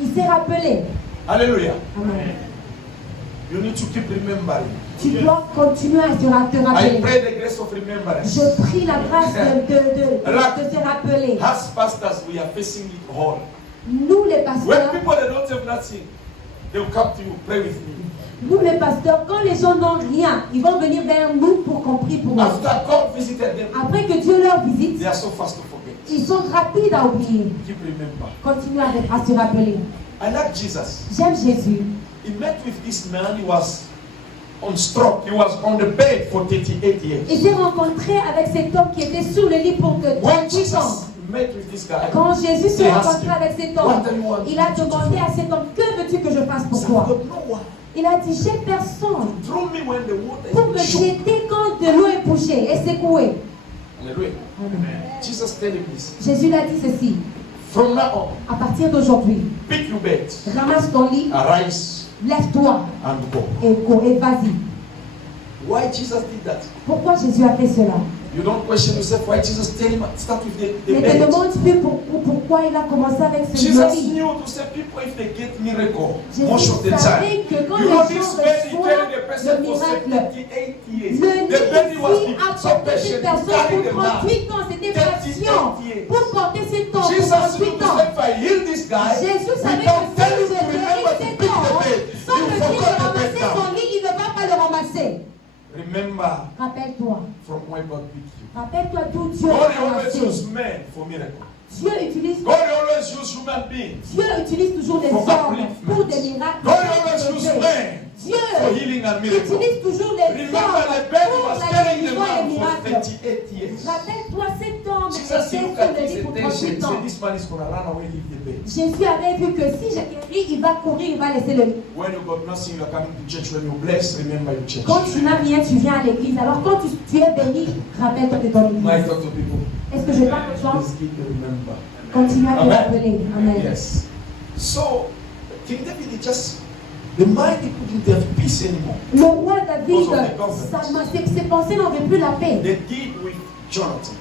Il s'est rappelé. Alléluia. Amen. You need to keep remembering. Tu dois continuer à te rappeler. I pray the grace of remembrance. Je prie la grâce de se rappeler. As pastors, we are facing it all. Nous les When pasteurs, people they don't have nothing, they will come to you, pray with me. nous les pasteurs, quand les gens n'ont rien, ils vont venir vers nous pour qu'on prie pour eux. After God visited them, Après que Dieu leur visite, they are so fast to forget. ils sont rapides à oublier. Keep remember. Continuez à se rappeler. I like Jesus. J'aime Jésus. He met with this man. He was on stroke. He was on the bed for 38 years. Il s'est rencontré avec cet homme qui était sur le lit pour que When 38 ans. Jesus met with this guy, Quand Jésus s'est he asked rencontré him, avec cet "What homme, do you want il a me to do demandé for à cet homme, que veux-tu que je fasse He pour said, toi? "God, no one. Il a dit, j'ai personne Throw me when the water pour me is shook." jeter quand de l'eau est bouchée et secouée. Hallelujah. Amen. Jesus tell him this. Jésus l'a dit ceci, From now à partir d'aujourd'hui, on, pick your bed, ramasse ton lit, arise, lève-toi and go. et vas-y. Why Jesus did that? Pourquoi Jésus a fait cela? You don't question yourself why Jesus tell him start with the Ne te bed. demande plus pourquoi il a commencé avec ce Jesus lit. knew to say people if they get miracle Jésus most of the time. savait que quand You know les this gens man he reçoivent carried the person le for miracle, 78 years. le The baby was lit a so porté patient cette to personne carry the pour man. 38 ans, c'était 38 patient years. pour porter cet homme Jesus pour knew 38 to ans. say if I heal this guy, Jésus savait without que telling si him to je remember to guéris pick cet the homme, bed, sans you le dire de forgot the bed ramasser now. son lit, il ne va pas le ramasser. Remember Rappelle-toi. from where God picked you. Rappelle-toi d'où Dieu God a always commencé. use men for miracle. Dieu utilise, God always use human beings Dieu utilise toujours des for hommes upliftment. pour des miracles. God always use men Dieu for healing and miracle. utilise toujours des Remember hommes the bed pour was la carrying the guérison et les man for miracles. 38 years. Rappelle-toi, cet homme Jesus était sur looked at le his lit pour attention 38 and ans. said, this man is going to run away leave the bed. Jésus avait vu que si je guéris, il va courir, il va laisser le lit. When you got nothing, you are coming to church. When you bless, remember your church. Quand tu n'as rien, tu viens à l'église. Alors quand tu es béni, rappelle-toi de ton I église. talk to people. Est-ce que je parle aux gens? Please keep to remember. Continue à te Amen. rappeler. Amen. Yes. So, King David, he just, the mind, he couldn't have peace anymore. Le roi David, Because of the ses pensées n'avaient plus la paix. They did with Jonathan.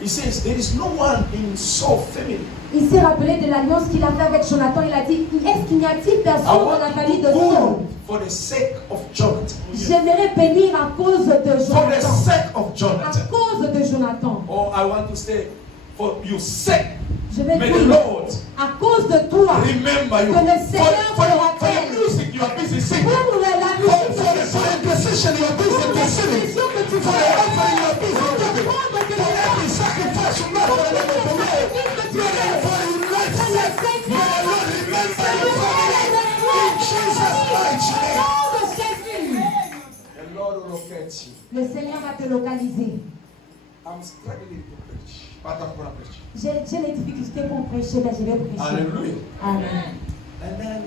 He says, there is no one in Saul family. Il s'est rappelé de l'alliance qu'il a fait avec Jonathan. Il a dit, est-ce qu'il n'y a-t-il I personne dans want la to famille do de Saul? good for the sake of Jonathan. J'aimerais bénir à cause de For the Jonathan. sake of À Jonathan. cause de Jonathan. Or I want to say, for your sake, Je vais may the dire, Lord à cause de toi, remember you. que le Seigneur For te your rappelle. music, you are busy singing. Pour la For musique, the intercession, you are busy pour la interceding. position que tu For fais, the offering, you are busy pour giving. comprendre que For every sacrifice you make for the name of the Lord. que tu For fais, your life's que le sake. May Seigneur the Lord remember te your family. In Jesus' mighty name. Nom de Jésus. The Lord will locate you. Le Seigneur va te localiser. I'm struggling to preach, but I'm going to preach. J'ai les difficultés pour prêcher, mais je vais prêcher. Hallelujah. Amen. And then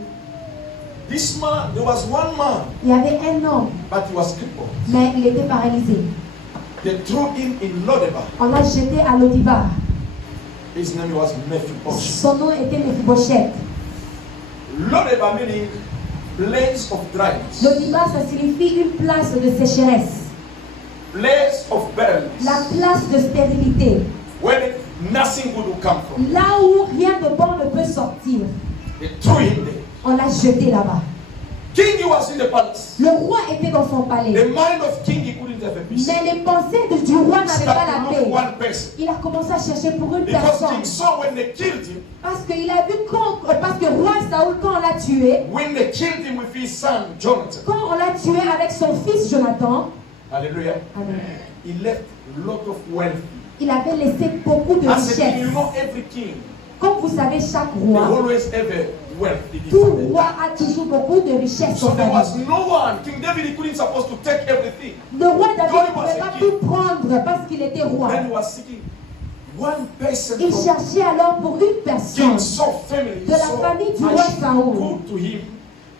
this man, there was one man, Il y avait un homme, but he was crippled. mais il était paralysé. They threw him in Lodebar. On l'a jeté à Lodibar. His name was Mephibosheth. Son nom était Mephibosheth. Lodebar meaning place of dryness, Lodibar, ça signifie une place de sécheresse. place of barrenness, La place de stérilité. where nothing good will come from. Là où rien de bon ne peut sortir. They threw him there. On l'a jeté là-bas. King, he was in the palace. Le roi était dans son palais. The mind of king, he couldn't have a peace. Mais les pensées du roi n'avaient pas Start la to look paix. one person. Il a commencé à chercher pour une Because personne. King Saul, when they killed him, Parce qu'il a vu parce que roi Saoul, quand on l'a tué, when they killed him with his son Jonathan, quand on l'a tué avec son fils Jonathan, hallelujah, Amen, he left a lot of wealth. il avait laissé beaucoup de As a king, you richesses. know, every king, Comme vous savez, chaque they roi, always have a wealth. in his tout family. roi a toujours beaucoup de richesses. So en there was famille. no one. King David, he couldn't supposed to take everything. Le roi David God ne was pouvait a pas king. tout prendre parce qu'il était roi. Then he was seeking one person Il from cherchait alors pour une personne King Saul family. de la So famille du I roi should Saoul. go to him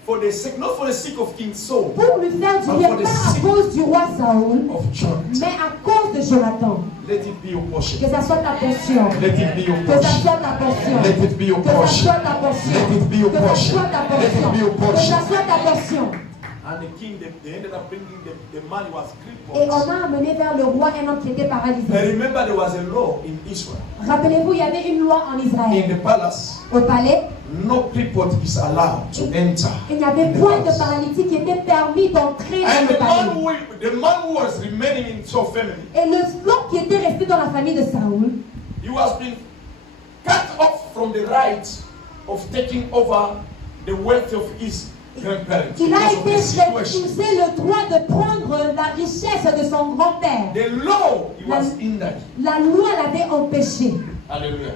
for the sake, not for the sake of King Saul, pour lui faire du bien, pas à cause du roi Saoul, of Jonathan. mais à cause de Jonathan. Let it be your portion. Que ça soit ta portion. Let it be your Que ça portion. soit ta portion. Let it be your Que ça portion. soit ta portion. Let it be your Que ça portion. soit ta Let it be your portion. Que ça portion. soit ta portion. And the king, they ended up bringing the man who was Et crippled. on a amené vers le roi un homme qui était And paralysé. remember, there was a law in Israel. Rappelez-vous, il y avait une loi en In Israël. the palace, Au palais, no crippled is allowed to enter. il n'y avait in the point de palace. paralytique qui était permis d'entrer dans And le palais. the man who was remaining in Saul's family, Et l'homme qui était resté dans la famille de Saoul, he was being cut off from the right of taking over the wealth of his grandparents. il a Because of été the situation. refusé le droit de prendre la richesse de son grand-père. The law, he was hindered. La loi l'avait empêché. Hallelujah.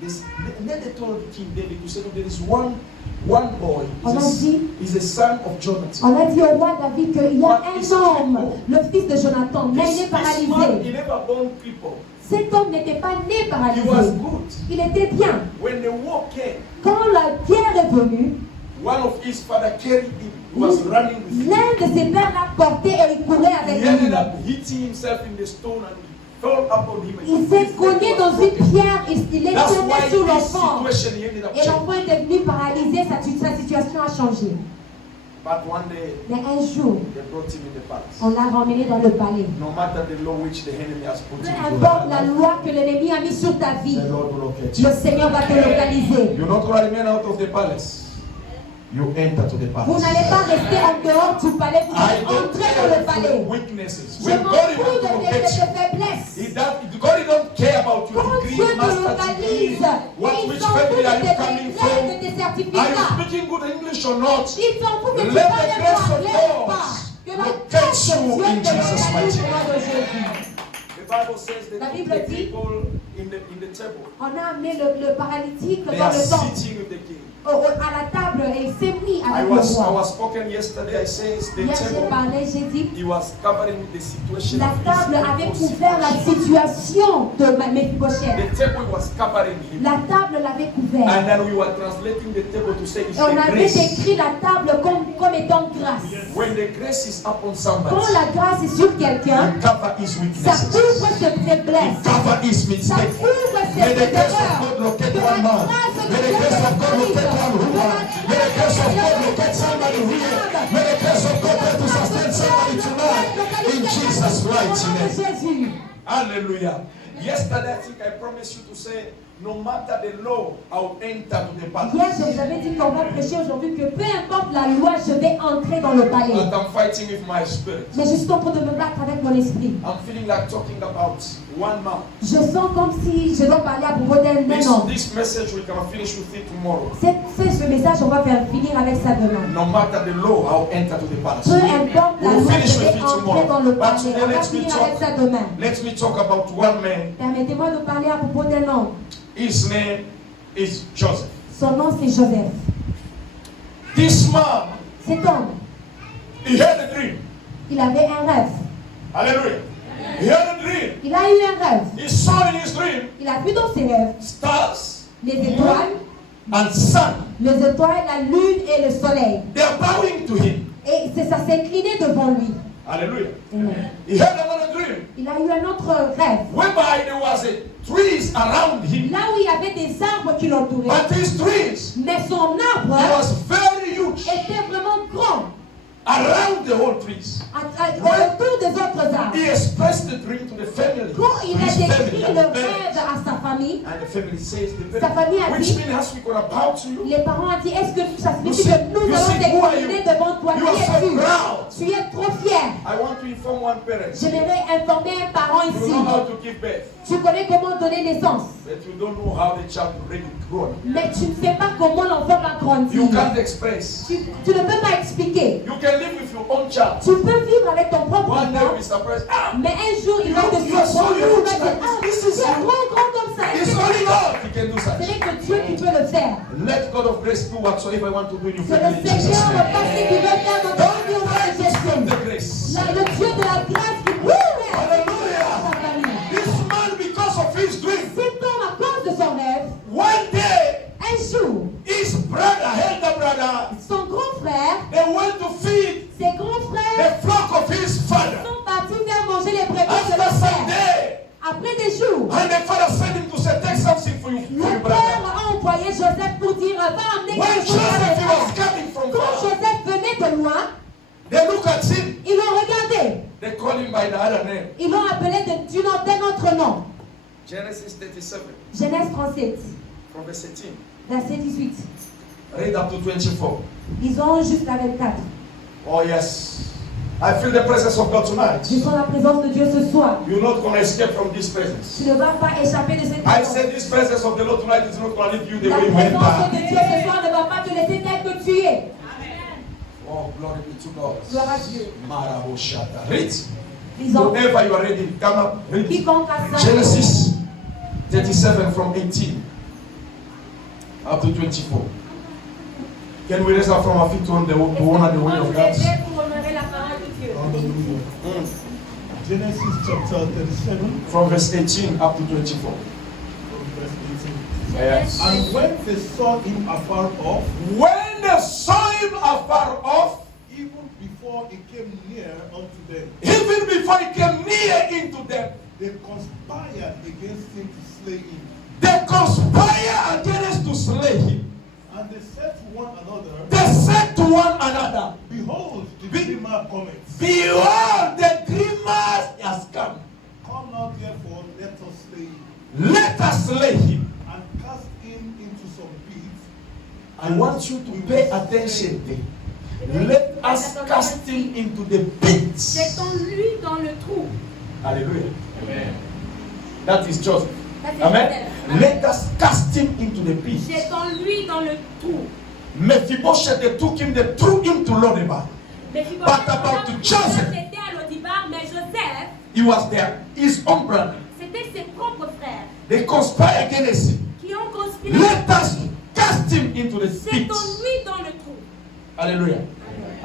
Then they told King David, you said, there is one boy. On a dit, He's a son of Jonathan. on a dit au roi David qu'il y a un homme, le fils de Jonathan, mais il est This man, he paralysé. never born people. Cet homme n'était pas né He was paralysé. good. Il était bien. When the war came, Quand la guerre est venue, one of his father carried him. He was running with him. l'un de ses pères l'a porté et il courait He avec lui. ended up hitting himself in the stone and he fell upon him. and Il s'est his leg cogné was dans une broken. pierre, il est That's tombé why sur this l'enfant. situation he ended up Et changing. l'enfant est devenu paralysé, sa situation a changé. But one day Mais un jour, they brought him in the palace. on l'a ramené dans le palais. No matter the law which the enemy has put Peu into importe your la life, loi que l'ennemi a mise sur ta vie, the Lord will locate you. le Seigneur va te localiser. You're not going to remain out of the palace. You enter to the Vous palace. n'allez pas rester en dehors du palais, vous I allez don't entrer dans care le for palais. the weaknesses. Je When m'en God fous wants de to tes locate you, faiblesses. God he don't care about your Quand degree, Dieu te master localise, degree, il which s'en fout family de are you tes coming diplômes, de from? tes Are certificats. you speaking good English or not? Il s'en fout que tu Let the parles grace of anglais ou God pas. Que la locate grâce de you Dieu in te Jesus' localise mighty au nom name. de Jésus. The Bible says that La Bible the dit- people in the table, On a amené le paralytique they dans are le temple, sitting with the king. à la table, et il s'est mis I avec le was roi. spoken yesterday. I says the Hier, j'ai table, parlé, j'ai dit, he was covering the situation la of his table avait people's couvert la situation de Méphibosheth. The table was covering him. La table l'avait couvert. And then we were translating the table to say it's Et on the avait grace. décrit la table comme étant grâce. When the grace is upon somebody, Quand la grâce est sur quelqu'un, you cover his ça weaknesses. couvre ses You faiblesses. cover his Ça mistakes. couvre ses May the grace of erreurs. God locate Que one la man. grâce de May the Dieu grace of God localise. locate one woman. May the grace of God locate somebody here. May the grace of God help to sustain somebody tonight. In Jesus' mighty name. Jésus. Hallelujah. Yesterday, I think I promised you to say, no matter the law, I'll enter to the Hier, palace. je vous avais dit qu'on va prêcher aujourd'hui que peu importe la loi, je vais entrer dans le palais. But I'm fighting with my spirit. Mais je suis en train de me battre avec mon esprit. I'm feeling like talking about one man. Je sens comme si je dois parler à propos d'un homme. This message, we're going to finish with it tomorrow. Ce message, on va faire finir avec ça demain. No matter the law, I'll enter to the palace. Peu importe la We'll loi, finish je with vais it entrer dans tomorrow. le But palais. today, On va let me finir avec ça talk. demain. Let me talk about one man. Permettez-moi de parler à propos d'un homme. His name is Joseph. Son nom, c'est Joseph. This man, Cet homme, he had a dream. il avait un rêve. Hallelujah. He had a dream. Il a eu un rêve. He saw in his dream Il a vu dans ses rêves stars les étoiles, and sun. les étoiles, la lune et le soleil. They are bowing to him. Et ça s'est incliné devant lui. Hallelujah. Amen. He had another dream Il a eu un autre rêve. whereby there was a trees around him. Là où il y avait des arbres qui l'entouraient. But these trees, Mais son arbre it was very huge était vraiment grand. around the whole trees. Autour des autres arbres. He expressed the dream to the family. Quand il a His décrit family le and parents. rêve à sa famille, And the family says, Sa famille a which dit- means as we going to bow to you, les parents ont dit, est-ce que ça You signifie see- que nous you allons see, who are t'incliner you? devant toi? You are Qui so es-tu? proud. Tu es trop fier. I want to inform one parent. J'aimerais informer un parent You ici. know how to give birth, Tu connais comment donner naissance, but you don't know how the child really grow. mais tu ne sais pas comment l'enfant va grandir. You can't express. Tu ne peux pas expliquer. You can live with your own child. Tu peux vivre avec ton propre One day enfant, we'll be surprised. Ah, mais un jour il va te You are so surprendre. Il huge va dire, like ah, this. tu This is es you. grand comme ça. it's only God who can do Ce such. n'est que Dieu qui peut le faire. Let God of grace do whatsoever I want to do in your C'est family. le in Jesus' Seigneur name. parce qu'il veut faire dans ta vie au nom de Jésus. The grace. Le Dieu de la grâce qui peut faire dans Hallelujah. ta famille. This man, because of his dream, Cet homme, à cause de son rêve, one day un jour, his brother, elder brother, son grand frère, they went to feed ses grands frères the flock of his father. sont partis faire manger les brebis de After leur some père. day, Après des jours, and the father sent him to say, take something for le your père brother. a envoyé Joseph pour dire, va amener When quelque chose à Joseph ton he was frère. coming from Quand far, Joseph venait de loin, They look at him. Ils l'ont regardé. They call him by the other name. Ils l'ont appelé d'un autre nom. Genesis 37, Genèse 37, from verse 18. verset 18. Read up to 24. Ils ont jusqu'à 24. Oh yes. I feel the presence of God tonight. Je sens la présence de Dieu ce soir. You're not going to escape from this presence. Tu ne vas pas échapper de cette I présence. said this presence of the Lord tonight is not going to leave you the La way you went présence back. de Dieu ce soir ne va pas te laisser tel que tu es. Oh, glory be to God. Gloire à Dieu. Maraboshata. Read. Disons, Whenever you are ready, come up. Read. quiconque a sa Genesis 37 from 18 up to 24. Can we raise up from our feet to honor the word of God? Hallelujah. Genesis chapter 37, From verse 18 up to 24. from verse 18. Yes. And when they saw him afar off, When they saw him afar off, even before he came near unto them, even before he came near into them, they conspired against him to slay him. they conspired against to slay him. And they said to one another, They said to one another, Behold, the dreamer cometh. behold, the dreamer has come. Come now therefore, let us slay him, Let us slay him. and cast him into some pits. I want you to pay attention there. Let us cast him into the pits. Jetons-lui dans le trou. Hallelujah. Amen. That is Joseph. Ça, c'est Amen. Joseph. Let us cast him into the pits. Jetons-lui dans le trou. Mephibosheth, they took him, they threw him to Lodebar. Mais But about Joseph, c'était à Lodibar, mais Joseph, he was there. His own brother. c'était ses propres frères They conspired against him. qui ont conspiré. Let us cast him into the pits. Jetons-lui dans le trou. Hallelujah.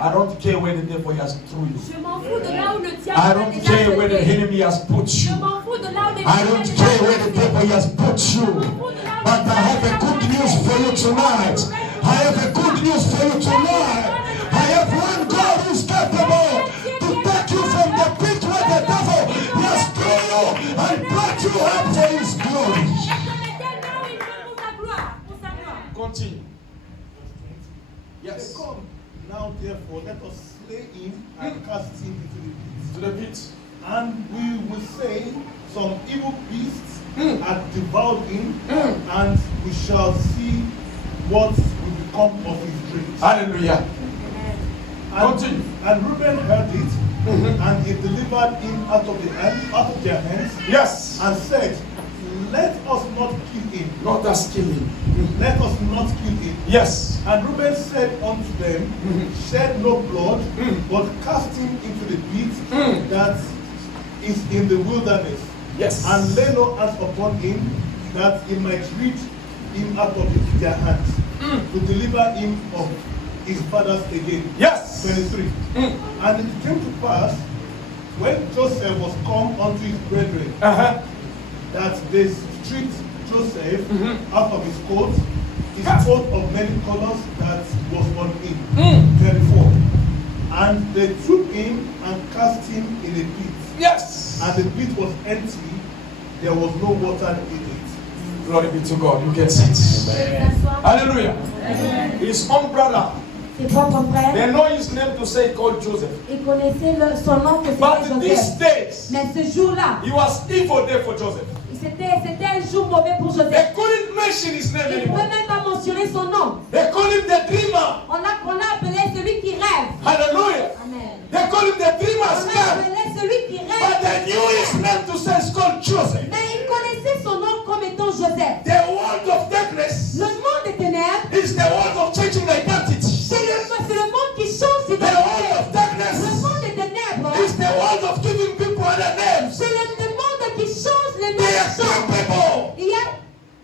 I don't care where the devil has thrown you. Je m'en fous de là où le I diable a don't déjà care where the jeté. enemy has put Je you. m'en fous de là où le I diable a don't déjà care where the jeté. devil has put you. But I have a good news for you tonight. I have a good news for you tonight. I have one God who's capable to take you from the pit where the devil has thrown you and brought you up for his glory. Continue. Yes. Come now therefore, let us slay him and cast him into the pits. To the pit. And we will say, some evil beasts have devoured him, and we shall see what will become of his dreams. Hallelujah. Continue. And Reuben heard it, and he delivered him out of their hands, Yes. and said, Let us not kill him. Not us kill him. Let us not kill him. Yes. And Reuben said unto them, Shed no blood, but cast him into the pit that is in the wilderness, Yes. and lay no hands upon him, that he might rid him out of their hands, to deliver him of his fathers again. Yes. 23. And it came to pass, when Joseph was come unto his brethren, Uh-huh. that they stripped Joseph out of his coat of many colors that was on him. 24. And they took him and cast him in a pit. Yes. And the pit was empty, there was no water in it. Glory be to God. You can sit. Hallelujah. His own brother. ses propres frères. They know his name to say called Joseph. Ils connaissaient son nom que But c'était these Joseph. days, Mais ce jour-là, it was evil day for Joseph. c'était un jour mauvais pour They Joseph. couldn't mention his name Il ne pouvait anymore. même pas mentionner son nom. They called him the dreamer. On a appelé celui qui rêve. Hallelujah. Amen. They called him the dreamer's On a man. appelé celui qui But rêve. they knew his name to say it's called Joseph. Mais il connaissait son nom comme étant Joseph. The world of darkness Le monde des ténèbres, is the world of changing identity. c'est le monde qui change The world d'identité. of darkness Le monde des ténèbres, is the world of giving people other names. c'est le monde qui change les They are noms. capable Il y a-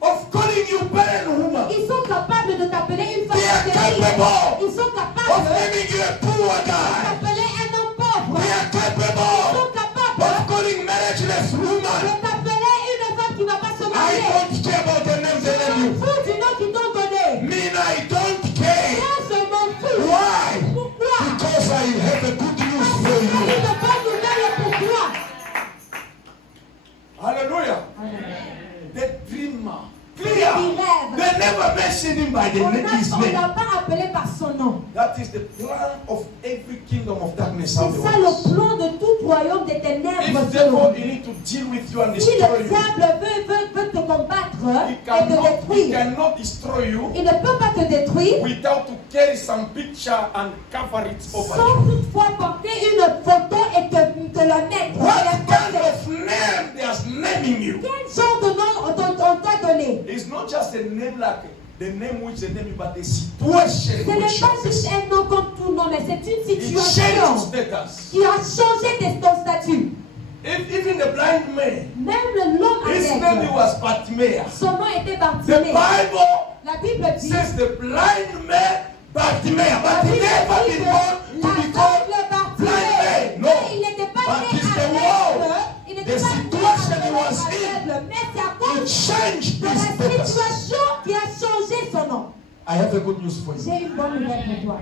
of calling you barren woman. Ils sont capables de t'appeler une femme They are stérile. capable Ils sont of capables de naming you a poor guy. t'appeler un homme pauvre. They are Ils capable sont capables of calling marriageless de woman. t'appeler une femme qui ne va pas se I marier. don't care about mentioned him by On his ne l'a name. pas appelé par son nom. That is the plan of every kingdom of darkness. C'est ça le plan de tout royaume des ténèbres. If therefore he need to deal with you and Si destroy le you, diable veut te combattre he et te cannot détruire, destroy you il ne peut pas te détruire without to carry some picture and cover it over sans you. toutefois porter une photo et te la mettre. What kind of name they are naming you? Quel genre de nom on t'a donné? It's not just a name like the name which they name you, but the situation Ce n'est which pas you juste un nom comme tout nom, mais c'est une It changed situation status. qui a changé ton statut. Even the blind man, Même l'homme his name aveugle, was Bartimaeus. son nom était The Bartimée. Bible La Bible dit, says the blind man Bartimaeus, but he never been born to be called blind man. No, il n'était pas but né it's the aveugle, world. il The n'était pas né situation he was in, aveugle, mais c'est à it cause changed de his la status. situation qui a changé son nom. I have a good news for you. J'ai une bonne nouvelle pour toi.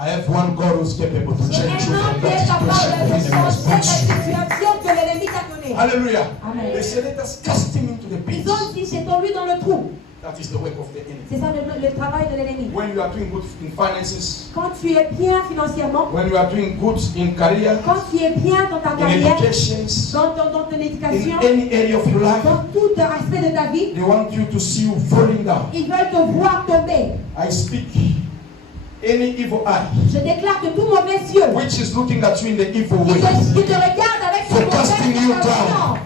I have one God who's capable to J'ai change you un homme from qui est that capable situation de the enemy has changer la put you. situation que l'ennemi t'a donnée. Hallelujah. Amen. They say, let us cast him into the pit. Ils ont dit, jetons-lui dans le trou. That is the work of the enemy. C'est ça le travail de l'ennemi. When you are doing good in finances, Quand tu es bien financièrement, when you are doing good in career, quand tu es bien dans ta in carrière, education, dans ton éducation, in any area of your life, dans tout aspect de ta vie, they want you to see you falling down. ils veulent te voir tomber. I speak any evil eye Je déclare que tout mauvais yeux which is looking at you in the evil way, qui te regarde avec for son casting you mauvais down.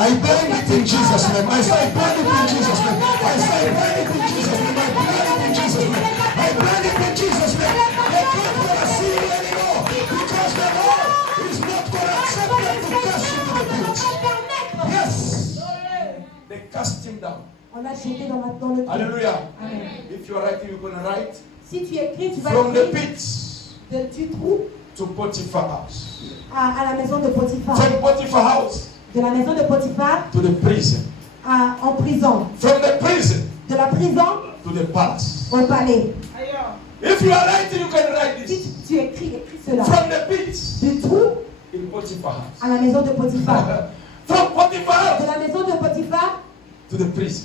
I bind it in Jesus' name. I say, bind it in Jesus' name. I say, bind it in Jesus' name. I bind it in Jesus' name. I bind it in Jesus' name. They're not going to see you anymore because the Lord is not going to accept them to cast you to the pit. Yes. They cast him down. On l'a jeté dans le trou. Hallelujah. Amen. If you are writing, you're going to write Si tu écris, tu vas from the écrire pit du trou to Potiphar house. à la maison de Potiphar. From Potiphar house De la maison de Potiphar to the prison. en prison. From the prison De la prison to the palace. au palais. If you are writing, you can write Si this. tu écris cela. From the pit Du trou in Potiphar house. à la maison de Potiphar. From Potiphar De house la maison de Potiphar to the prison.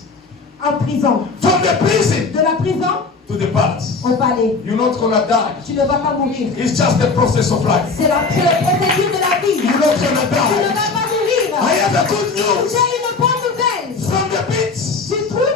en prison. From the prison De la prison to the palace. au palais. You're not gonna die. Tu ne vas pas mourir. It's just the process of life. C'est la procédure de la vie. You're not gonna Tu ne die. vas pas mourir. I have a good news. J'ai une bonne nouvelle. From the pit Du trou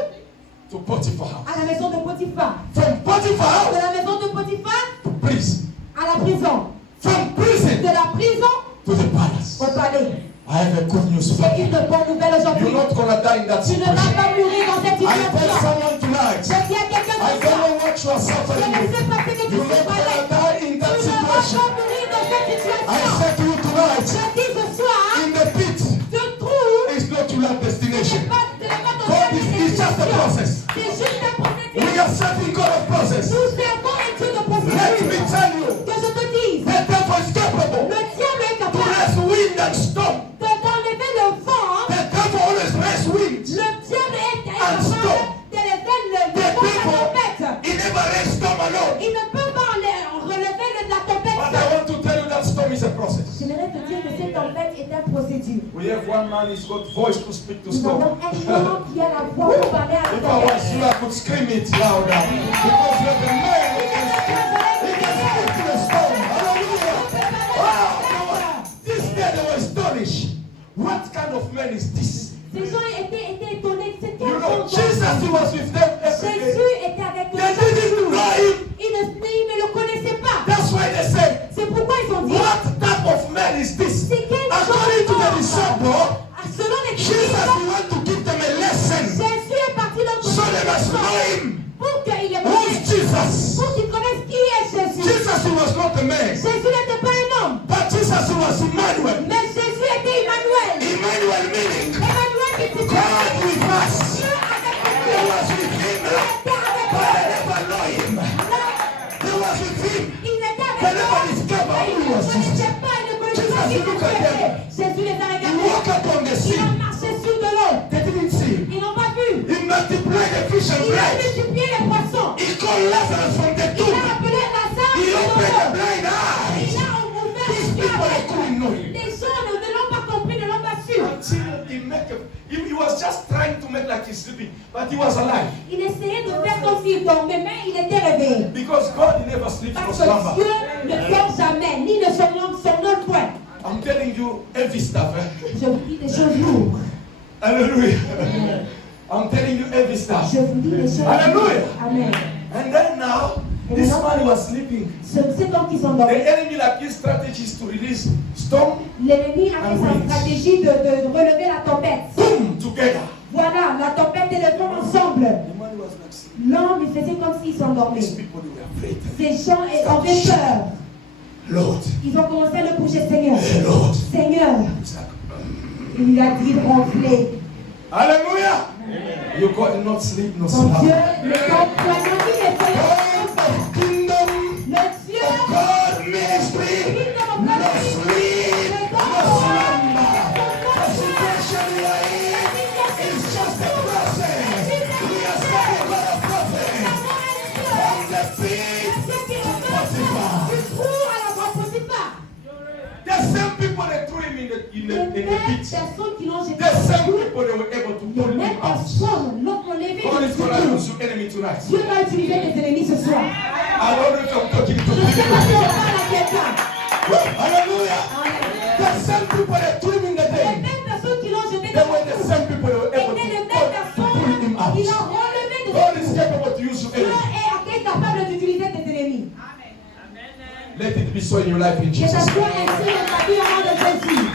to Potiphar house. à la maison de Potiphar. From Potiphar De house la maison de Potiphar to prison. à la prison. From prison De la prison to the palace. au palais. I have a good news for J'ai you. une bonne nouvelle aujourd'hui. You're not gonna die in that Tu ne vas situation. pas mourir dans cette I tell situation. someone tonight. Je dis à quelqu'un I de don't ça. know what you are Je suffering ne with. sais pas ce que tu You're not souffres. gonna die in Tu that ne vas situation. pas mourir dans cette I situation. said to you tonight, Je dis ce soir, in the pit ce trou, is not your last ce destination. n'est pas ton God is just a process. C'est juste un processus. We are serving God a process. Nous servons un Dieu de Let me processus. tell you, Que je te dise, the devil is capable le diable est to capable raise wind and storm. d'enlever le vent. The devil always raise wind. Le diable est And stop. capable d'élever le The vent de la devil, tempête. he never raise storm alone. Il ne peut pas relever la tempête. But I want to tell you that storm is a process. J'aimerais te dire que cette tempête est une procédure. We have one man, he's got voice to speak to Nous storm. avons un homme qui a la voix pour parler à la If I was you, tempête. I could scream it louder. Because you're the man who can speak to the storm. Hallelujah. Wow. This day they were astonished. What kind of man is this? Ces gens étaient étonnés. C'est You quel know, genre Jesus, d'homme? he was with them every day. Jésus était avec eux They chaque didn't jour. know him. Ils ne le connaissaient pas. That's why they said, C'est pourquoi ils ont dit, what type of man is this? c'est quel genre According to the d'homme? disciple, Selon les Jesus, disciples, he went to give them a lesson. Jésus est parti dans So they must know him. pour qu'ils le Who's connaissent. Jesus? Pour qu'ils connaissent qui est Jésus. Jesus, he was not a man. Jésus n'était pas un homme, But Jesus, he was Emmanuel. mais Jésus était Emmanuel. Emmanuel meaning Emmanuel qui était God with us. Dieu avec They nous. was with him, Il était avec but they nous. never know him. They was with him. Il était They avec never nous. discovered Ils who ne was Jesus. connaissaient pas, ils ne connaissaient pas qui Jesus, look at Jésus était. them. Jésus les a He regardés. walked upon the Il a sea. marché sur de l'eau. They didn't see him. Ils n'ont pas vu. He multiplied the fish and Il a bread. multiplié les poissons. He called Lazarus from the Il a tomb. appelé Lazare He de opened the l'eau. blind eyes. Il a ouvert These les people, they yeux. couldn't know him. Les gens was trying to make like he's sleeping, but he was alive. Il essayait de faire comme s'il dormait, mais il était réveillé. Because God never sleeps or Parce que slumber. Dieu ne dort jamais, ni ne somnole point. I'm telling you heavy stuff. Je vous dis des choses lourdes. Hallelujah. I'm telling you heavy stuff. Je vous dis des choses Hallelujah. lourdes. Amen. And then now, this man was sleeping. Cet homme qui The s'endort. enemy like his strategy is to release storm, L'ennemi a fait sa stratégie de relever la tempête. boom, together. Voilà, la tempête et le vent ensemble. The man was like sleeping. L'homme, il faisait comme s'il s'endormait. These people, they were afraid. Ces gens avaient peur. Lord, Ils ont commencé à le bouger, Seigneur. Lord. Seigneur. It's like, Il lui a dit de ronfler. hallelujah. You God not sleep, no Ton Dieu slumber. ne dort point. Non, il ne fait God of kingdom, le Dieu of God ministry, no sleep, no slumber. The situation we are in is just a process. We are serving God of prophets. From the pit to Potiphar. The same people that threw him in the Les pit. mêmes personnes qui l'ont jeté The same dans le people that were able to les pull him mêmes out. personnes l'ont relevé God is going to de use your enemy tonight. Dieu va utiliser tes ennemis ce soir. I don't know if I'm talking to Je ne sais pas si on people. parle à quelqu'un. Hallelujah. The same people that threw him in the Les day, mêmes personnes qui l'ont jeté they dans were le the trou same people that were able étaient les mêmes to pull him personnes qui out. l'ont relevé de God is capable to use your Dieu enemy. est capable d'utiliser tes ennemis. Let it be so in your life in Que ça Jesus' soit name. ainsi dans ta vie au nom de Jésus.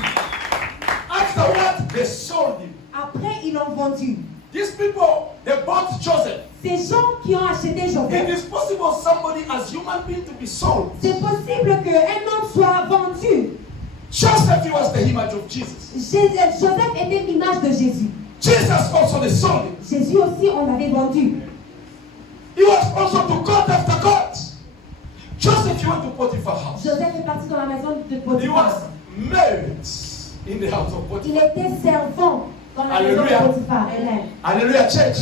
Afterward, they sold him. Après, ils l'ont vendu. These people, they bought Joseph. Ces gens qui ont acheté It Joseph, is possible somebody as human being to be sold. c'est possible qu'un homme soit vendu. Joseph, he was the image of Jesus. Joseph était l'image de Jésus. Jesus also they sold him. Jésus aussi, on l'avait vendu. He was also to court after court. Joseph, he went to Potiphar's house. Joseph est parti dans la maison de He Potiphar. was married in the house of Il Potiphar. était servant dans la maison Alléluia. de Potiphar. Amen. Hallelujah, church.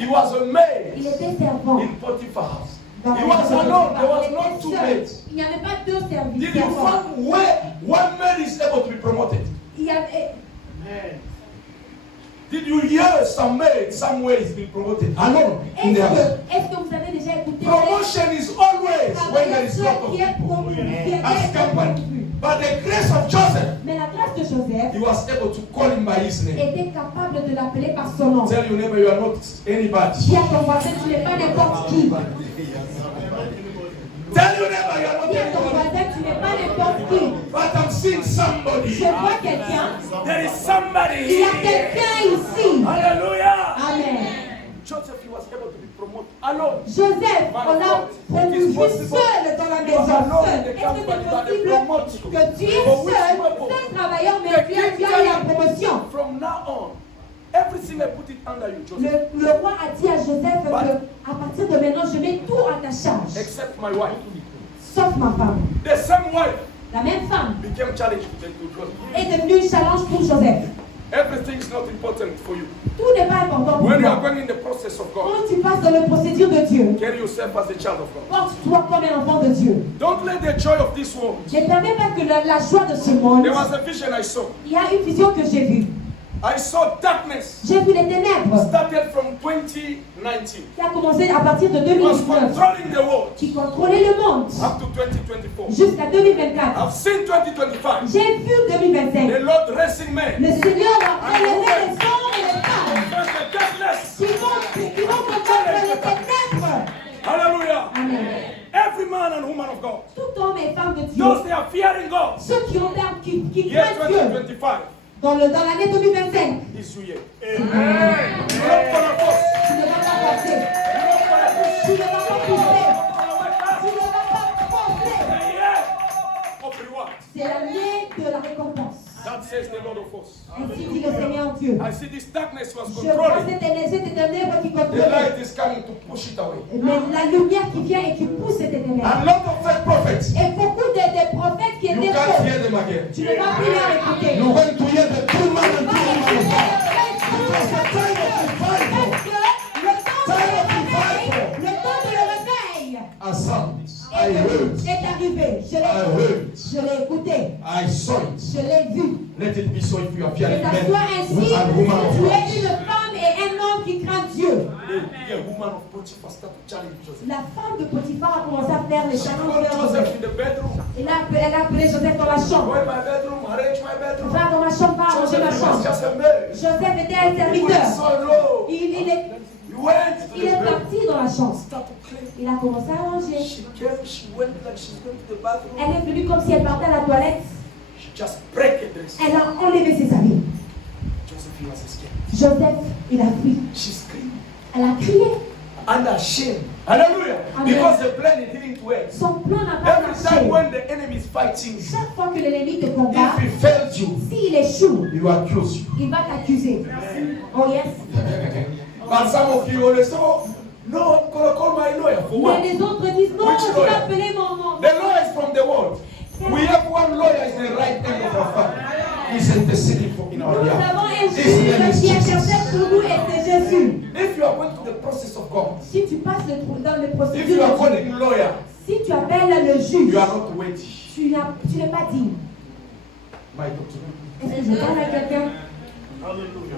He was a maid Il était servant in Potiphar's house. dans la He maison was de alone. There Potiphar. was Il not était two seul. maids. Il n'y avait pas deux Did you serviteurs. find where one maid is able to be promoted? Il y avait, Did you hear some maid somewhere is being promoted? Alone in the house. est-ce que vous avez déjà écouté Promotion is always when there is lot of qui est people promu, qui est as company. But the grace of Joseph, Mais la grâce de Joseph he was able to call him by his name. était capable de l'appeler par son nom. Tell your neighbor you are not anybody. Dis à ton voisin, tu n'es pas n'importe qui. Tell your neighbor you are not Dis à ton anybody. voisin, tu n'es pas n'importe qui. But I'm seeing somebody. Je vois quelqu'un. There is somebody Il y a here. quelqu'un ici. Hallelujah. Amen. Joseph, he was able to be promoted alone. Joseph, on l'a promu seul dans la maison. Seul. Est-ce que c'est possible que tu es seul travailleur, mais tu as eu la promotion? From now on, everything I put it under you, Joseph, Le roi a dit à Joseph que à partir de maintenant, je mets tout à ta charge, except my wife. sauf ma femme. The same wife La même femme became challenged to Joseph. est devenue un challenge pour Joseph. Everything is not important for you. Tout n'est pas important pour When you are toi. going in the process of God, Quand tu passes dans le procédure de Dieu, carry yourself as a child of God. porte-toi comme un enfant de Dieu. Don't let the joy of this world. Ne permets pas que la joie de ce monde. There was a vision I saw. Il y a une vision que j'ai vue. I saw darkness J'ai vu les ténèbres started from 2019. qui a commencé à partir de It was 2019, controlling the world qui contrôlait le monde up to 2024. jusqu'à 2024. I've seen 2025. J'ai vu 2025. The Lord raising men. Le Seigneur va élever les hommes et les femmes Against the darkness. qui vont combattre les ténèbres. Hallelujah. Amen. Every man and woman of God. Tout homme et femme de Dieu, Those that are fearing God. ceux qui ont peur, qui Year craignent Dieu, 2025 dans l'année 2025, is your year. Amen. You're not gonna force. tu ne vas pas passer, You're not gonna push. tu ne vas pas pousser, tu You're ne vas pas forcer. the year of reward. C'est l'année de la récompense. That says the Lord of hosts. Ainsi dit le Seigneur Dieu. I see this darkness was Je vois controlling. cette ténèbre qui The contrôle. light is coming to push it away. Mais la lumière qui vient et qui pousse cette ténèbre. A lot of fake prophets. Et beaucoup de prophètes qui You étaient can't faux. hear them again. Tu ne vas plus les écouter. You're going to hear the true man and true woman of God. Parce que le temps de le réveil A sound. I est arrivé. Je l'ai écouté. I saw it. Je l'ai vu. Let it be so if you are Que fearing ça men soit ainsi and women que of tu God. es une femme et un homme qui craint Dieu. A woman of Potiphar started to challenge Joseph. La femme de Potiphar a commencé à faire les She challenges called vers Joseph Joseph. in the bedroom. Elle a appelé Joseph dans la Go chambre. in my bedroom, arrange my bedroom. Va dans ma chambre, va arranger ma Joseph was chambre. just a maid. Joseph était un He went serviteur. so low. Il He went to est the bedroom. parti dans la chambre. Started cleaning. Il a commencé à ranger. She came, she went like she's going to the bathroom. Elle est venue comme si elle partait à la toilette. She just break a dress. Elle a enlevé ses habits. Joseph, he was scared. Joseph, il a fui. She screamed. Elle a crié. Under shame. Hallelujah. Amen. Because the plan it didn't work. Son plan n'a pas Every time marché. when the enemy is fighting you, Chaque fois que l'ennemi te combat, If he failed you, s'il échoue, he will accuse you. il va t'accuser. Oh yes. but some of you always say, oh, no, I'm going to call my lawyer. For Mais what? les autres disent non, Which je vais lawyer? appeler mon. The lawyer is from the world. We have one lawyer is the right hand of our Father. He's interceding for in Nous our behalf. avons un His name juge is qui Jesus. intercède pour nous et c'est Jésus. If you are going to the process of God, Si tu passes dans les if procédures, you are de Dieu, calling lawyer, si tu appelles le juge, you are not waiting. tu n'es pas digne. Might talk to people. Est-ce que je parle à quelqu'un?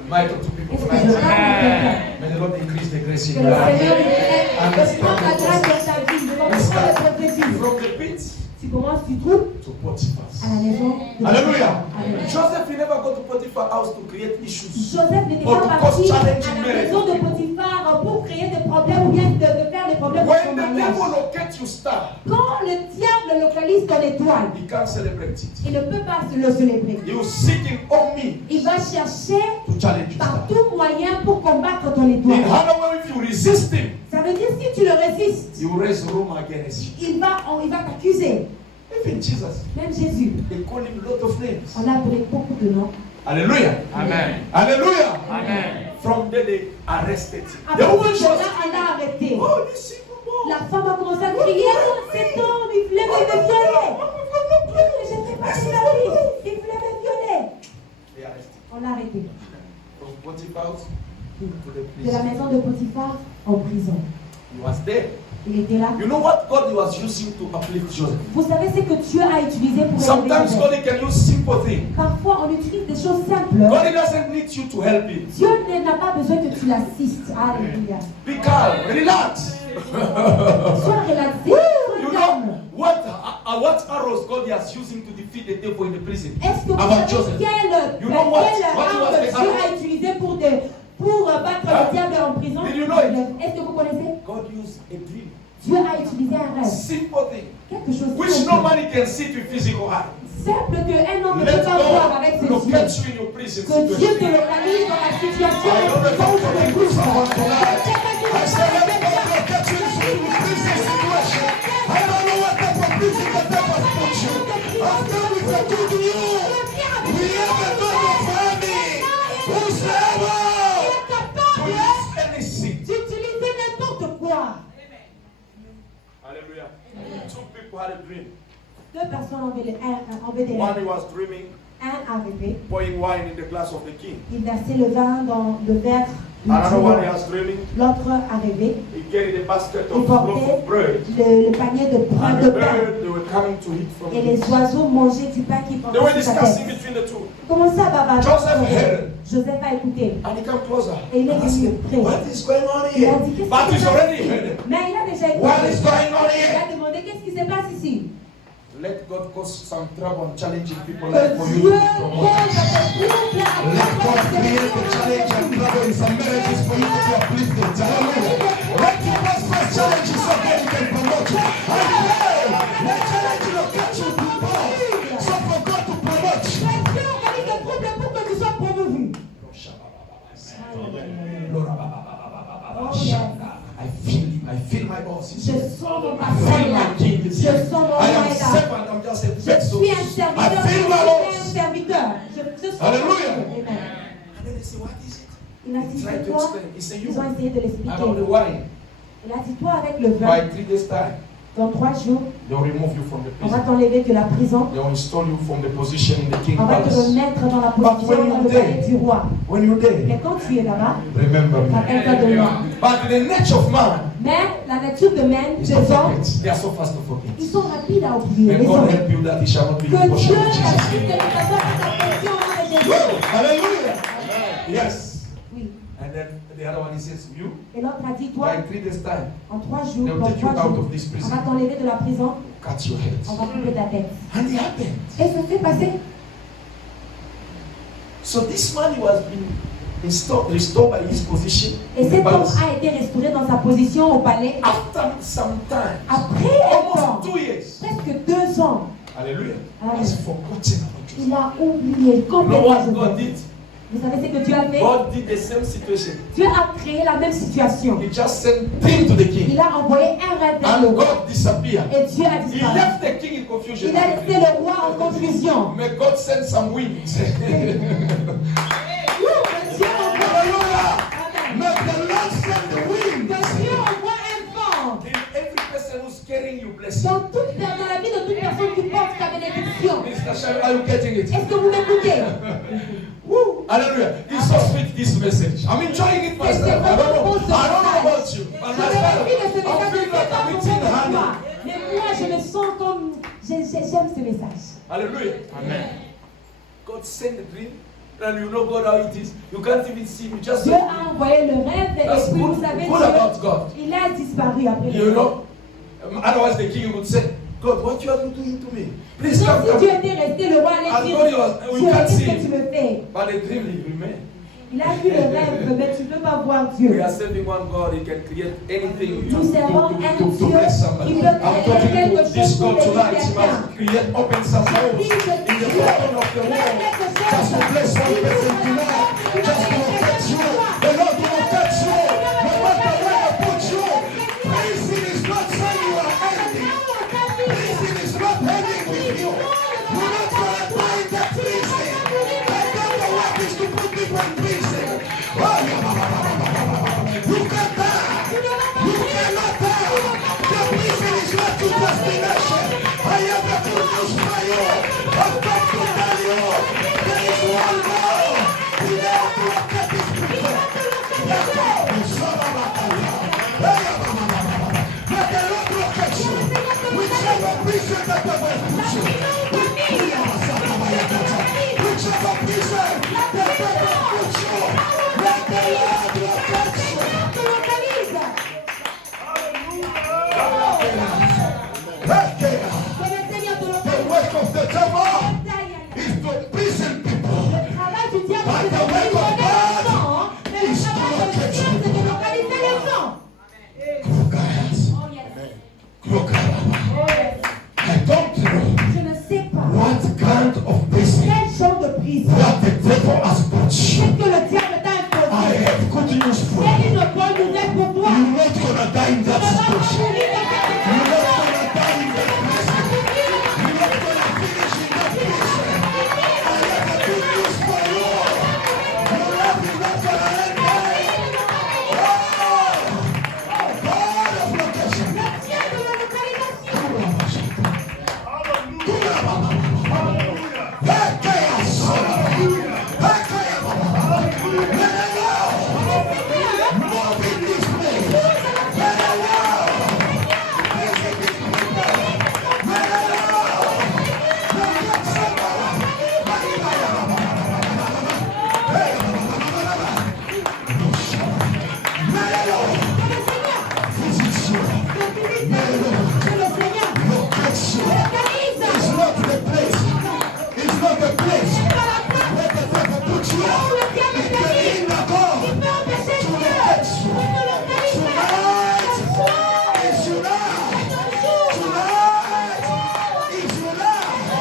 Might talk to people. Est-ce que je parle à quelqu'un? May the Lord increase the grace Que in le your life. Seigneur augmente la grâce dans ta vie. Nous allons prendre le processus. From the pit Tu commences du trou to Potiphar's. à la maison. de Hallelujah. Amen. Joseph, he never go to Potiphar's house to create issues. Joseph n'était Or pas to parti cause à challenging la marriage. maison de Potiphar pour créer des problèmes ou bien de faire des problèmes dans son When the mariage. devil locates you star, Quand le diable localise ton étoile, he can't celebrate it. il ne peut pas le célébrer. He will seeking on me Il va chercher to challenge you par star. tout moyen pour combattre ton In étoile. other words, if you resist him, Ça veut dire si tu le résistes, he will raise rumor against you. il va t'accuser. Even Jesus, Même Jésus, they call him a lot of names. on a donné beaucoup de noms. Hallelujah. Amen. Hallelujah. Amen. From there they arrested him. À The partir woman de was là, on l'a arrêté. oh, this single boy. La femme a commencé à crier, oh, cet homme, il voulait me violer. Je n'étais pas de la vie, il voulait me violer. They arrested him. On l'a arrêté. From Potiphar's to the De la prison. maison de Potiphar en prison. He was there. Il était là. You know what God was using to uplift Joseph? Vous savez ce que Dieu a utilisé pour élever Sometimes Joseph. God he can use simple things. Parfois, on utilise des choses simples. God he doesn't need you to help him. Dieu n'a pas besoin que tu l'assistes. Alléluia. Be calm, relax. Sois relaxé, You sois know calme. what arrows God is using to defeat the devil in the prison? Est-ce que vous About savez Joseph. quelle You know what? arme What was the Dieu arrow? a utilisé pour battre Huh? le diable en prison? Did you know it? Est-ce que vous connaissez? God used a dream. Dieu a utilisé un rêve. Simple thing. Quelque chose Which simple. nobody can see with physical eye. Simple qu'un homme ne peut Let pas voir God avec ses locate yeux. you in your prison Que Dieu te situation. localise dans la situation I don't know if I'm going to lose someone tonight. Je sais pas si I vous said, let savez me ça. go get you in a prison situation. I don't know what type of prison the devil has put you. I'm going with the good news. We have a God of army. Whosoever To use anything. D'utiliser n'importe quoi. Hallelujah. Two people had a dream. Deux personnes avaient des One rêves. was dreaming, Un a rêvé, pouring wine in the glass of the king. il versait le vin dans le verre du Another one roi. was dreaming, L'autre a rêvé, he carried a basket il of loaf portait of bread. le panier de pain. And the bird, they were coming to eat from Et les it. oiseaux mangeaient du pain qui They were portait sur sa discussing tête. between the two. Comment ça, Baba? Joseph heard. Joseph a écouté. And he came closer. Et il est And asked venu him, près. what is going on Il a here? dit, qu'est-ce But qui he's se passe already ici? heard. Mais il a déjà écouté. What is going on Il here? a demandé qu'est-ce qui se passe ici. Let God cause some trouble and challenging people Que like for you Dieu to pose be promoted. des troubles à Let God travers create a challenge and trouble in some marriages for you to be uplifted. Hallelujah. Let your first challenges so that He can promote you. Hallelujah. Let challenge locate you people. So for God to promote you. Dieu organise des troubles pour que tu sois promovu. Oh, yes. I feel my boss. Je sens mon I feel my patron. king is here. Je sens mon I am roi est là. servant, I'm just a Je vessel. suis un I serviteur. feel my Je boss. suis un serviteur. Je sens Hallelujah. Amen. And then they say, what is it? Il a He dit, tried c'est to toi. explain. He said, you, Ils ont essayé de I l'expliquer. know the wine. Il a dit, toi avec le By vin, 3 days time, dans 3 jours, they'll remove you from the on va prison. t'enlever de la prison. They'll install you from the position in the king's On va te palace. remettre dans la But when position dans you're le palais there, du roi. when you're there, Mais quand tu es là-bas, remember me. rappelle-toi de moi. But the nature of man Mais la it took the men It's 2 to ans. forget. They are so fast to forget. Ils sont rapides à oublier. May Les God hommes. help you that it shall not be Que your portion Dieu in Jesus' t'assiste name. que ça soit ta portion au nom de Jésus. Woo! Hallelujah. Yes. Oui. And then the other one he says, you, Et l'autre a dit, toi, by 3 days time, en 3 jours, they'll dans take you 3 out jours, of this on prison. va t'enlever de la prison, Cut your head. on va couper ta tête. And it happened. Et ça s'est passé. So this man he was being restored by his position Et in the cet homme palace. a été restauré dans sa position au palais. After some time, Après un temps, almost 2 years. presque 2 ans, Hallelujah. Amen. He's forgotten about you. il a oublié You know complètement. what God did? Vous savez ce que Dieu a fait? God did the same situation. Dieu a créé la même situation. He just sent him to the king. Il a envoyé un rêve vers And nous. God disappeared. Et Dieu a He disparu. left the king in confusion. Il a laissé le roi en confusion. May God send some wings. Dieu envoie Hallelujah. May the Lord send the wings. Dieu envoie un vent. In every person who's carrying you, bless you. Dans la vie de toute personne qui porte ta bénédiction. Mr. Sharon, are you getting it? Est-ce que vous m'écoutez? Woo. Hallelujah. It's so sweet, this message. I'm enjoying it myself. I don't know about you. But Je myself, me réjouis de ce I message. Je feel ne sais like pas I'm pour eating toi. honey. Mais moi, je me sens comme... J'aime ce message. Hallelujah. Amen. God sent the dream. And you know God how it is. You can't even see him. Just Dieu a envoyé le rêve et That's puis good, vous savez, good about God. il a disparu après. You know. Otherwise the king would say, God, what you are doing to me? Please Non, come, si come. Dieu était resté, le roi allait And dire, God was, we Dieu, can't qu'est-ce see que tu him. me fais? But the dream he remained. Il a vu le rêve, mais tu ne peux pas voir We Dieu. are serving one God. He can create anything. Nous servons un To Dieu bless qui somebody. peut I'm créer talking quelque to this chose pour God bénir tonight. He quelqu'un. must create, open some doors in the bottom of the world. Just to bless one person tonight. Just to protect you. The Lord will protect you. No matter where He puts you. Prison is not saying you are ending. Prison is not ending with you. You're not going to die in that prison. I don't know what is to put people in prison. Oh, you can die. You cannot die. The prison is not your destination. I have a good news for you. I've come to tell you. There is one God. He never to look at his people. Let the Lord protect you. Whichever prison that the Lord puts you. Whichever prison that the Lord puts you. Let the Lord protect you. The work of the devil is to prison people. But the work of God is to locate you. I don't know Je ne sais pas what kind of prison quel genre de prison that the devil has put you. que le diable t'a I imposé. have good news for C'est you. une bonne nouvelle pour toi. You're not gonna die in that Tu ne vas pas situation. mourir dans cette You're not situation. gonna die in that prison. You're not gonna finish in that prison. I have a good news for you. Your life is not gonna end there. Oh, God of location. Dieu de la localisation. Que le Seigneur localise. It's not the place. It's not the place where the devil puts you. It can in the door to locate you. Tonight is your night. Tonight is your night. The Lord is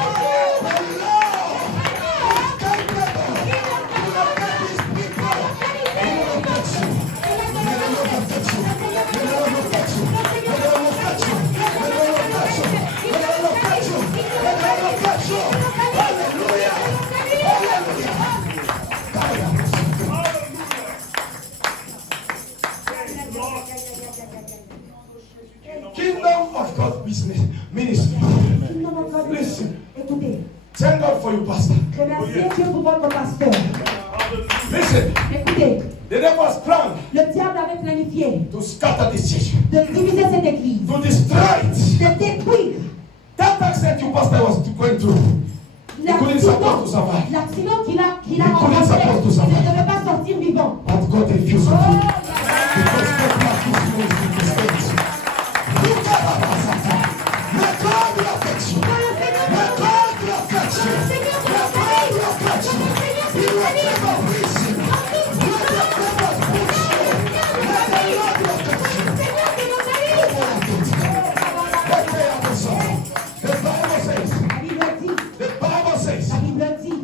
capable to locate his people. He will locate you. He will locate you. He will locate you. He will locate you. He will locate you. He will locate you. He will locate you. Hallelujah. Kingdom of God business ministry. Listen. Écoutez, Thank God for you, pastor. remerciez Dieu pour votre pasteur. Listen. Écoutez, The devil's plan le diable avait planifié sacrifié to scatter this church, de diviser cette église, to destroy it. de détruire. That accident your pastor was going through, he couldn't support to survive. L'accident qu'il a couldn't rencontré, support to il survive. ne devait pas sortir vivant. But God refused to do it. Because God has this grace in the States. Let God protect you. Let God protect you. Let God protect you. He will never reach you. Let the devil push you. Let the Lord protect you. Let me understand. The Bible says, La Bible dit,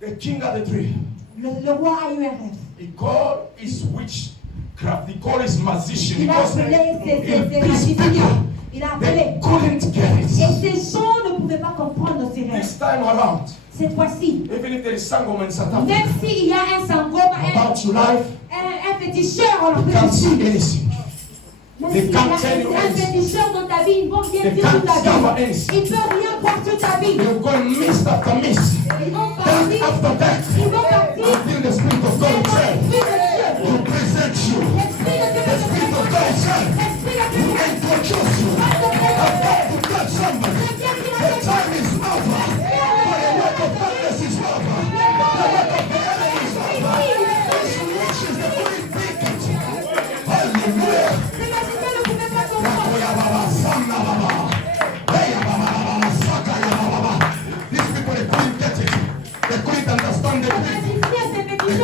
the king of the tree, le roi a eu un rêve. he called his witchcraft, he called his magician, Il a because appelé in ses these people, magiciens. Il a appelé. they couldn't get Et it. ces gens ne pouvaient pas comprendre ces rêves. This time around, Cette fois-ci, even if there is sangoma in South Africa, même s'il y a un sangoma, about your life, un féticheur en they can't Afrique, see anything. même they s'il y a can't tell you un anything. féticheur dans ta vie, ils vont bien They dire can't toute ta discover vie. anything. Ils ne peuvent rien voir sur ta vie. You're going mist after mist, Ils vont death partir. after death, Ils vont partir. until the Spirit of God said, to present you. The Spirit of God said, to introduce you. I've got to touch somebody. The time is over. For the work of darkness is over. The work of the enemy is over. This witch is the great wicked. Hallelujah. These people, they couldn't get it. They couldn't understand the dream. They couldn't translate the dream.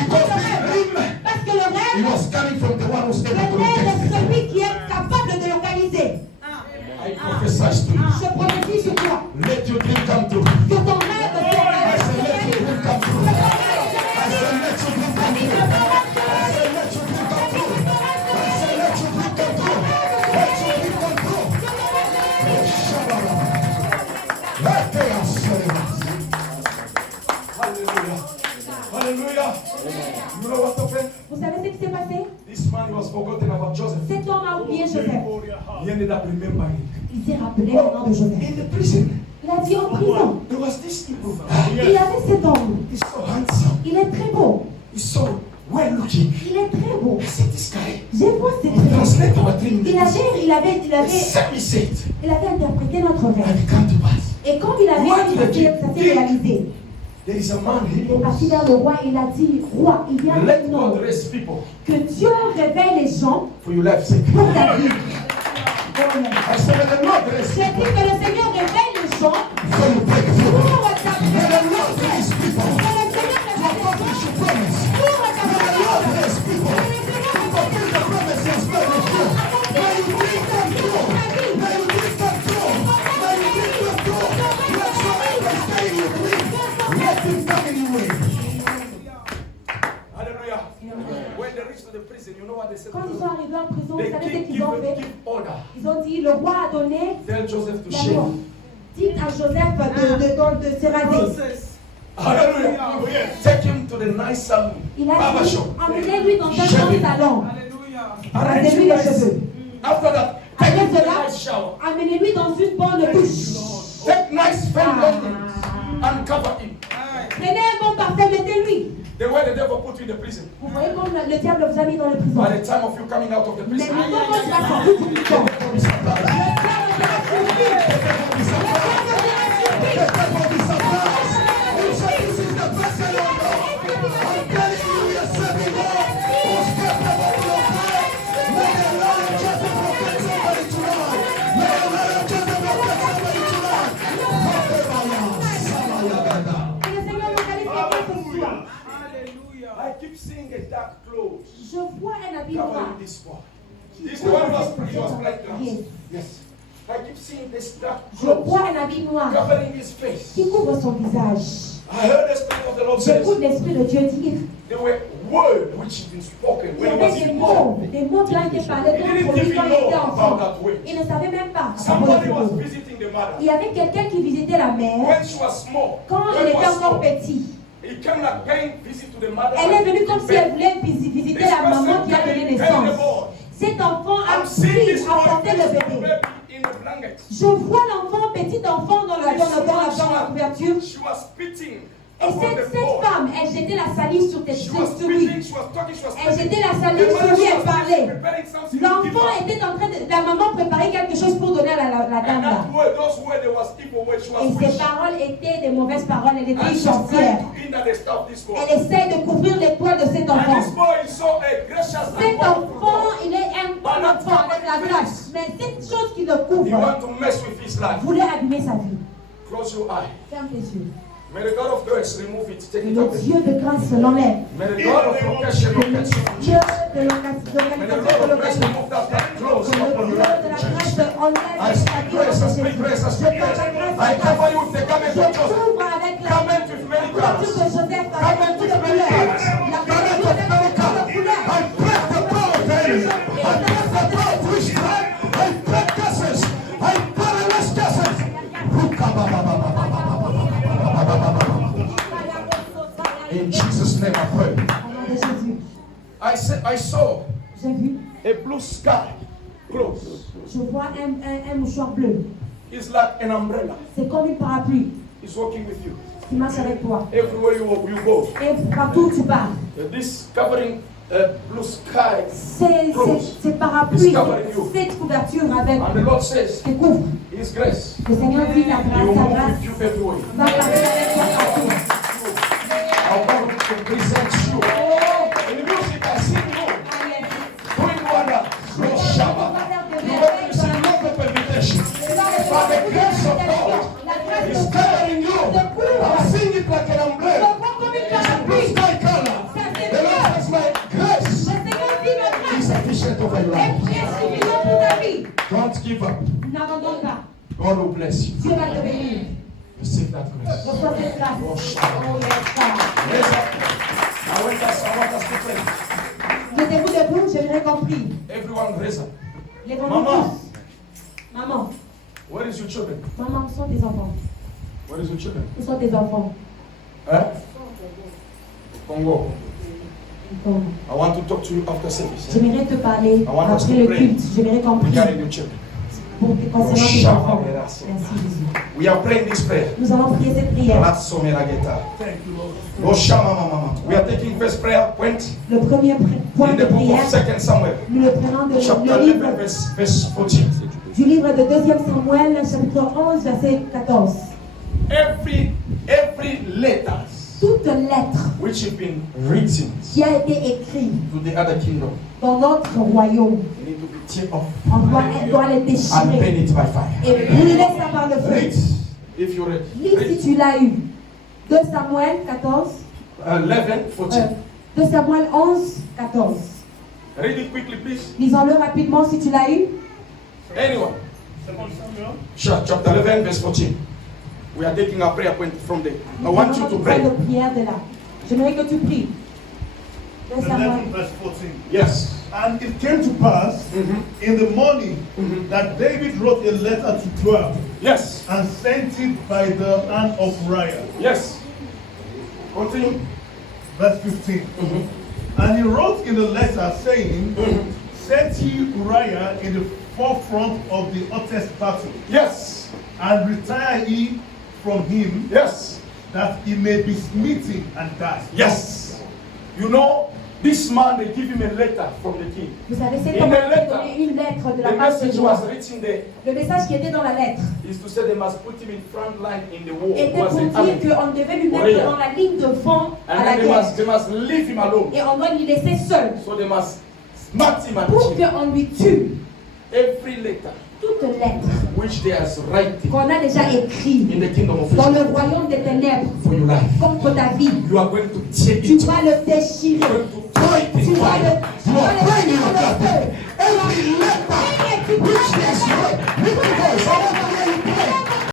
Because the dream, Parce que le it rêve, was coming from the one who's able to le rêve est locate it. celui qui est capable de localiser. I prophesy to you. Je prophétise sur toi. Let your dream come true. Que ton rêve se I said, let your réalise. dream come true. I said, let your dream come true. I said, let your dream come true. I said, let your dream come true. Let your dream come true. Shabbat. Let chaos celebrate. Hallelujah. Hallelujah. You know what happened? Vous savez ce qui s'est passé? This man was forgotten about Joseph. Cet homme a oublié Joseph. He ended up remembering. Il s'est rappelé le nom de Joseph. In the prison, Il a dit en prison. there was this people. Il avait cet homme. He's so handsome. Il est très beau. He's so well looking. Il est très beau. I said, this guy, J'ai vu cet he homme. translated our dream. Il avait interprété notre And rêve. it came to pass. Et quand il avait dit, ça s'est réalisé. There is a man Il est here. parti vers le roi. Il a dit, roi, il y a Let maintenant God raise people que Dieu réveille les gens for your life's sake. pour ta vie. I said, let the Lord raise J'ai people dit que le Seigneur réveille les gens for you break through. pour ta vie. Let the Lord raise people Que le Seigneur to réveille accomplish your les promise. gens pour ta Let the Lord raise people to fulfill the promises made with you. May you dream come true. May you dream come true. May you dream come true. Whatsoever is staying with me, let him come in your way. Hallelujah. When they reached to the prison, you know what they said? Quand ils sont arrivés en prison, vous They savez ce give qu'ils ont fait? order. Ils ont dit, le roi a donné Tell Joseph to la shave. loi. Dites à Joseph de se raser. Hallelujah. Take him to the nice salon. Il a Barber dit, shop. emmenez-lui dans un Shave grand him. salon. Arrange Rasez-lui him les nice. cheveux. After that, take him to Après a cela, nice shower. amenez-lui dans une bonne douche. Take nice fan linens and cover him. Prenez un bon parfum, mettez-lui. The way the devil put you in the prison. Vous voyez comme le diable vous a mis dans le prison. By the time of you coming out of the Mais prison, maintenant, quand tu vas sortir du prison, the devil will be surprised. le diable sera surpris. The devil will be Le surprised. diable sera surpris. The devil will be surprised. You say this is the best I don't know. I'm telling you, we are serving God who's capable of your prayer. May the Lord of Joseph protect somebody tonight. May the Lord of Joseph protect somebody tonight. Que le Seigneur nous qualifie ce soir. I keep seeing a dark cloud Je vois un habit noir. covering this boy. This one was black glass. Yes. Yes. I keep seeing this dark Je cloud vois un habit noir covering his face. qui couvre son visage. I heard the Spirit of the Lord say J'écoute l'Esprit de Dieu dire. there were words which had been spoken Il y when he was avait in des mots qui ont été parlés He didn't contre lui even quand il était know enfant. about that way. Il ne savait même pas. Somebody was visiting the mother. Il y avait quelqu'un qui visitait la mère When she was small, quand when elle he était was encore small, petite. he came like paying visit to the mother. Elle est venue comme si elle voulait visiter This la maman person qui a donné carried the naissance. boy. Cet enfant a I'm seeing this pris, a boy porté le baby bébé. in the blanket. Je vois l'enfant, petit enfant dans la couverture. She was spitting Et cette femme, elle jetait la salive sur lui. Elle jetait la salive sur lui, elle parlait. L'enfant était en train de... La maman préparait quelque chose pour donner à la dame là. Et ces paroles étaient des mauvaises paroles, elle était chancière. Elle essaie de couvrir les toits de cet enfant. Cet enfant, il est un bon enfant avec la grâce. Mais cette chose qui le couvre voulait abîmer sa vie. Ferme tes yeux. May the God of grace remove it. Take it Le away. Dieu de grâce l'enlève. May the God of protection locate you. Dieu de May the God of grace l'organisation remove that black clothes le upon Dieu your de la life. grâce enlève I speak grace, I speak grace, I speak grace. I cover you with the garment Je of Joseph. couvre avec la Garment with many couverture colors. de Joseph Garment avec with toutes les many couleurs. colors. La couverture de Joseph couleurs. I break the power of enemy. I break the power of witchcraft. I break curses. I paralyze curses. In Jesus' name I pray. Au nom de Jésus. I saw J'ai vu, a blue sky close. je vois un mouchoir bleu. It's like an umbrella. C'est comme une parapluie It's walking with you. qui marche avec toi. Everywhere you go. Et partout où tu pars, This covering blue sky. ces parapluies, cette couverture avec And the Lord says, te couvre. His grace, Le Seigneur dit la He will grâce, sa move grâce with you everywhere. va passer avec toi partout. I want to present you. In the music, I sing you. Doing wonders. No Shabbat. You want to receive multiple invitation. By the grace of God, He's covering you. I sing it like an umbrella. It's a blue sky color. The Lord says, my grace is sufficient over your life. Don't give up. N'abandonne pas. God will bless you. Dieu va te bénir. Receive that grace. Reçois cette grâce. Oh, yes, God. Raise up. I want us to pray. Mettez-vous debout, je l'ai compris. Everyone raise up. Lèvons-nous Maman. tous. Maman, Where is your children? maman, où sont tes enfants? Where is your children? Où sont tes enfants? Huh? Congo. Bon. I want to talk to you after service. J'aimerais te parler après le culte. J'aimerais comprendre Regarding your children. pour tes concernant tes enfants. Merci Jésus. We are praying this prayer. Nous allons prier cette prière. We are taking first prayer point Le premier point in de the book prière, of 2 Samuel, nous le prenons de chapter le 11, livre, verse 14. du livre de 2 Samuel, chapitre 11, verset 14. Every letter Toute lettre which have been written qui a été écrite to the other kingdom, dans notre royaume, you need to be tear off elle doit les and burn déchirer it by fire. et brûler ça par le feu. Read if you read. Lis si Read. tu l'as eu. 2 Samuel 14. 11, 14. 2 Samuel 11, 14. Read it quickly, please. Lisons-le rapidement si tu l'as eu. Anyone? Second Samuel. Chapter 11, verse 14. We are taking a prayer point from there. I want you to Nous pray. prenons une prière de là. J'aimerais que tu pries. 2 Samuel. 11 verse 14. Yes. And it came to pass in the morning that David wrote a letter to Joab Yes. and sent it by the hand of Uriah. Yes. Continue. Verse 15. And he wrote in the letter saying, set ye Uriah in the forefront of the hottest battle, Yes. and retire ye from him, Yes. that he may be smitten and die. Yes. You know, this man, they give him a letter from the king. Vous savez, cet In homme the a letter, donné une lettre de la The part de message Joab. was written there Le message qui était dans la lettre is to say they must put him in front line in the war. était Was pour in dire army. qu'on devait lui mettre Warrior. dans la ligne de front à And la then guerre. they must leave him alone. Et on doit lui laisser seul So they must smack him and pour kill him. qu'on lui tue. Every letter Toute lettre which they are writing qu'on a déjà écrite in the kingdom of dans Israel le royaume des ténèbres for your life, contre ta vie, you are going to tear tu it. vas le déchirer. You are going to throw it Tu in vas fire. le mettre dans le feu. Every letter which is written, lift your voice. I want to hear